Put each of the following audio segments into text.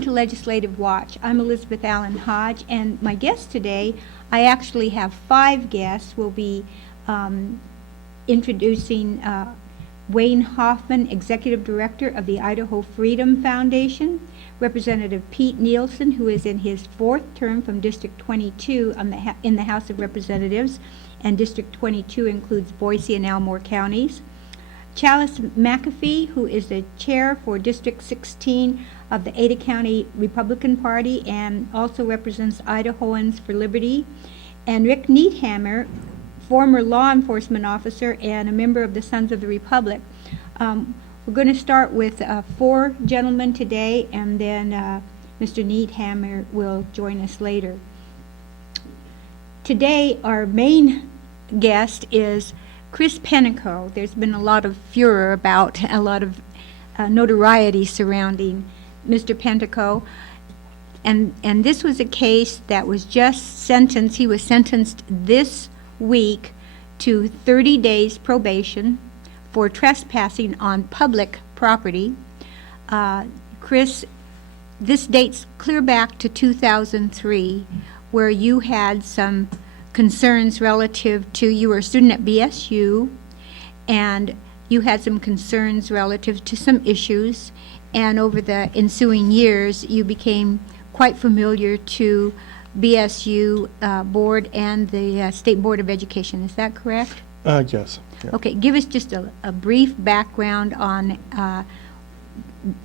welcome to Legislative Watch. I'm Elizabeth Allen Hodge, and my guest today, I actually have 5 guests. We'll be introducing Wayne Hoffman, Executive Director of the Idaho Freedom Foundation, Representative Pete Nielsen, who is in his 4th term from District 22 in the House of Representatives, and District 22 includes Boise and Elmore counties. Chalice McAfee, who is the chair for District 16 of the Ada County Republican Party and also represents Idahoans for Liberty. And Rick Needhammer, former law enforcement officer and a member of the Sons of the Republic. We're going to start with 4 gentlemen today, and then Mr. Needhammer will join us later. Today, our main guest is Chris Pentico. There's been a lot of furor about, a lot of notoriety surrounding Mr. Pentico. And this was a case that was just sentenced. He was sentenced this week to 30 days probation for trespassing on public property. Chris, this dates clear back to 2003, where you had some concerns relative to, you were a student at BSU, and you had some concerns relative to some issues, and over the ensuing years you became quite familiar to BSU board and the State Board of Education. Is that correct? Yes. Yeah. Okay, give us just a brief background on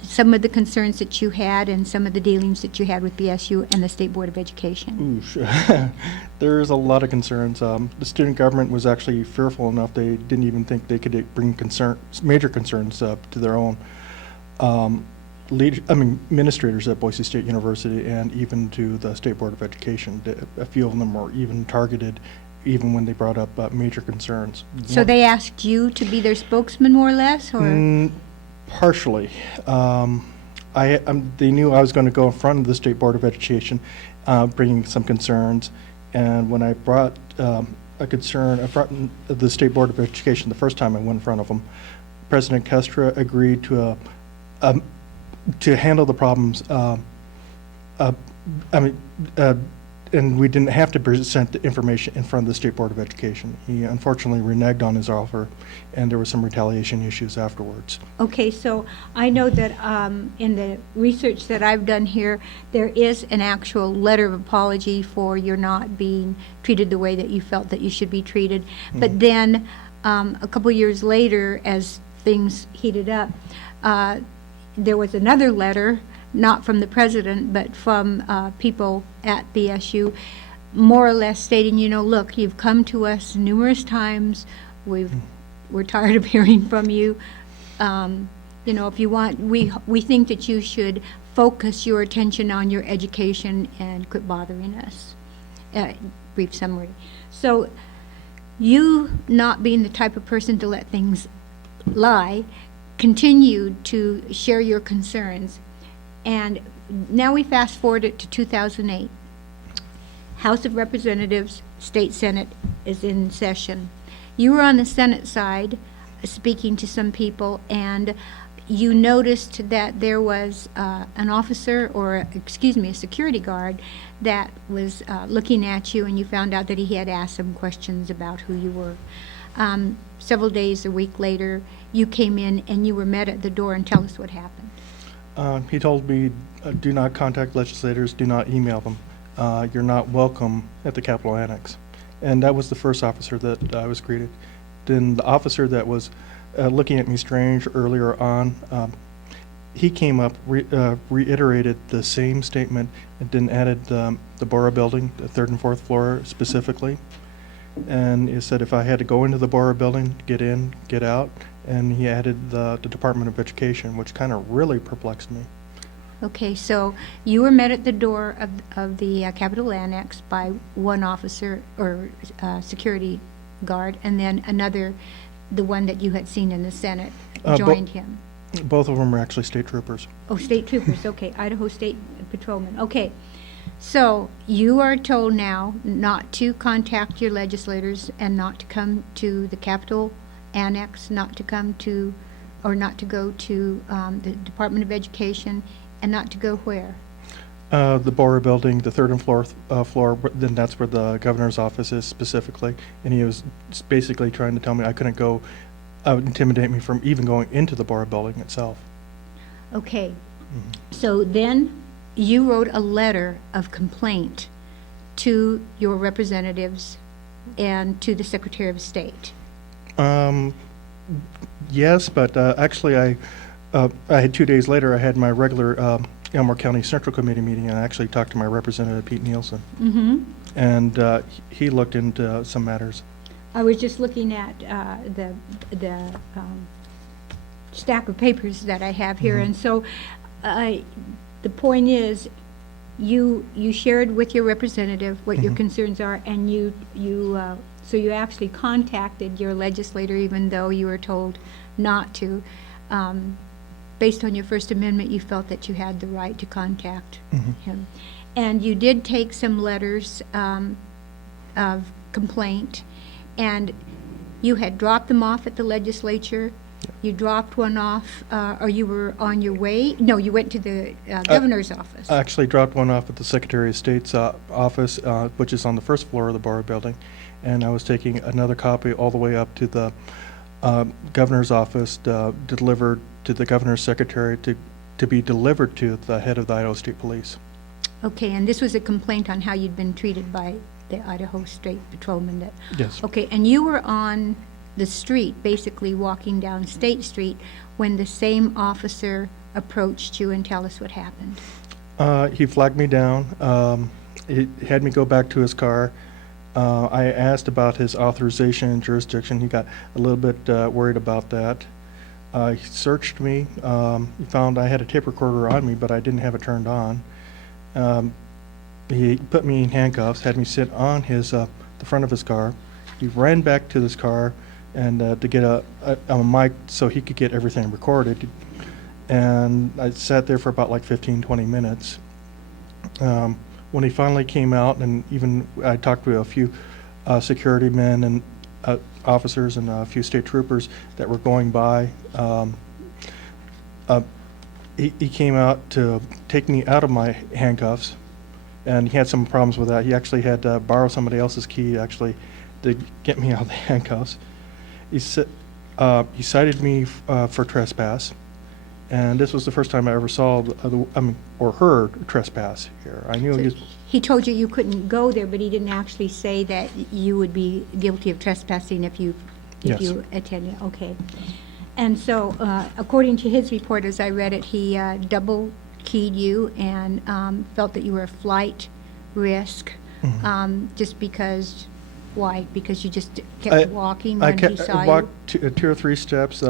some of the concerns that you had and some of the dealings that you had with BSU and the State Board of Education. Ooh, sure. There's a lot of concerns. The student government was actually fearful enough they didn't even think they could bring major concerns to their own administrators at Boise State University and even to the State Board of Education. A few of them were even targeted even when they brought up major concerns. So they asked you to be their spokesman, more or less, or? Partially. They knew I was going to go in front of the State Board of Education, bringing some concerns, and when I brought a concern in front of the State Board of Education the first time I went in front of them, President Kestra agreed to handle the problems. And we didn't have to present the information in front of the State Board of Education. He unfortunately reneged on his offer, and there were some retaliation issues afterwards. Okay, so I know that in the research that I've done here, there is an actual letter of apology for your not being treated the way that you felt that you should be treated. Mm-hmm. But then a couple years later, as things heated up, there was another letter, not from the president, but from people at BSU, more or less stating, look, you've come to us numerous times. We're tired of hearing from you. If you want, we think that you should focus your attention on your education and quit bothering us. Brief summary. So you, not being the type of person to let things lie, continued to share your concerns. And now we fast forward it to 2008. House of Representatives, State Senate is in session. You were on the Senate side speaking to some people, and you noticed that there was an officer, or a security guard that was looking at you, and you found out that he had asked some questions about who you were. Several days, a week later, you came in and you were met at the door, and tell us what happened. He told me, do not contact legislators, do not email them. You're not welcome at the Capitol Annex. And that was the first officer that I was greeted. Then the officer that was looking at me strange earlier on, he came up, reiterated the same statement, and then added the Bora building, the 3rd and 4th floor specifically. And he said if I had to go into the Bora building, get in, get out, and he added the Department of Education, which kind of really perplexed me. Okay, so you were met at the door of the Capitol Annex by one officer or security guard, and then another, the one that you had seen in the Senate, joined him. Both of them were actually state troopers. Oh, state troopers, okay, Idaho State Patrolmen, okay. So you are told now not to contact your legislators and not to come to the Capitol Annex, not to come to, or not to go to the Department of Education, and not to go where? The Bora building, the third and floor, then that's where the governor's office is specifically. And he was basically trying to tell me I couldn't go, intimidate me from even going into the Bora building itself. Okay, so then you wrote a letter of complaint to your representatives and to the Secretary of State. Yes, but actually I had 2 days later, I had my regular Elmore County Central Committee meeting, and I actually talked to my representative, Pete Nielsen. Mm-hmm. And he looked into some matters. I was just looking at the stack of papers that I have here, and so the point is, you shared with your representative what your concerns are, and so you actually contacted your legislator, even though you were told not to. Based on your First Amendment, you felt that you had the right to contact him. And you did take some letters of complaint, and you had dropped them off at the legislature. You dropped one off, or you were on your way? No, you went to the governor's office. I actually dropped one off at the Secretary of State's office, which is on the first floor of the Borough building. And I was taking another copy all the way up to the governor's office, delivered to the governor's secretary to be delivered to the head of the Idaho State Police. Okay, and this was a complaint on how you'd been treated by the Idaho State Patrolman. Yes. Okay, and you were on the street, basically walking down State Street, when the same officer approached you, and tell us what happened. He flagged me down. He had me go back to his car. I asked about his authorization and jurisdiction. He got a little bit worried about that. He searched me. He found I had a tape recorder on me, but I didn't have it turned on. He put me in handcuffs, had me sit on the front of his car. He ran back to his car and to get a mic so he could get everything recorded. And I sat there for about like 15, 20 minutes. When he finally came out, and even I talked to a few security men and officers and a few state troopers that were going by, he came out to take me out of my handcuffs, and he had some problems with that. He actually had to borrow somebody else's key actually to get me out of the handcuffs. He cited me for trespass. And this was the first time I ever saw, or heard trespass here. I knew So he told you couldn't go there, but he didn't actually say that you would be guilty of trespassing if you attended. Okay. And so, according to his report, as I read it, he double keyed you and felt that you were a flight risk, just because. Why? Because you just kept walking when he saw you? I walked 2 or 3 steps,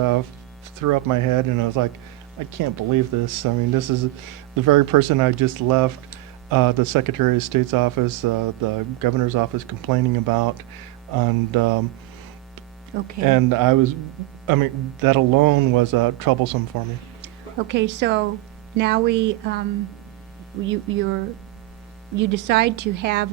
threw up my head, and I was like, I can't believe this. I mean, this is the very person I just left the Secretary of State's office, the governor's office complaining about. And Okay. and that alone was troublesome for me. Okay, so now you decide to have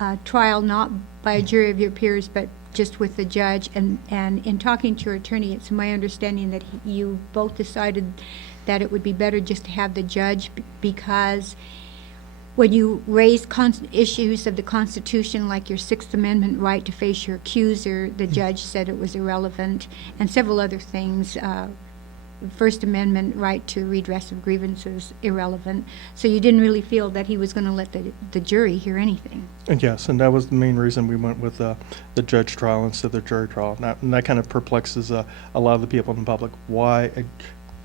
a trial not by a jury of your peers, but just with the judge. And in talking to your attorney, it's my understanding that you both decided that it would be better just to have the judge, because when you raise issues of the Constitution, like your Sixth Amendment right to face your accuser, the judge said it was irrelevant, and several other things. First Amendment right to redress of grievances, irrelevant. So you didn't really feel that he was going to let the jury hear anything. And yes, and that was the main reason we went with the judge trial instead of the jury trial. And that kind of perplexes a lot of the people in the public. Why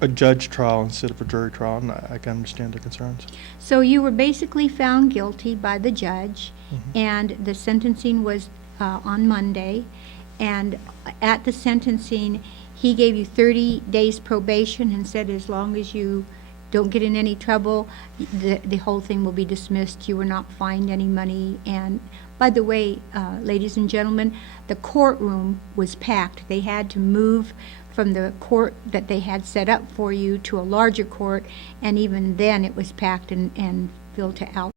a judge trial instead of a jury trial? And I can understand their concerns. So you were basically found guilty by the judge, and the sentencing was on Monday. And at the sentencing, he gave you 30 days probation and said as long as you don't get in any trouble, the whole thing will be dismissed. You were not fined any money. And by the way, ladies and gentlemen, the courtroom was packed. They had to move from the court that they had set up for you to a larger court, and even then it was packed and filled to out.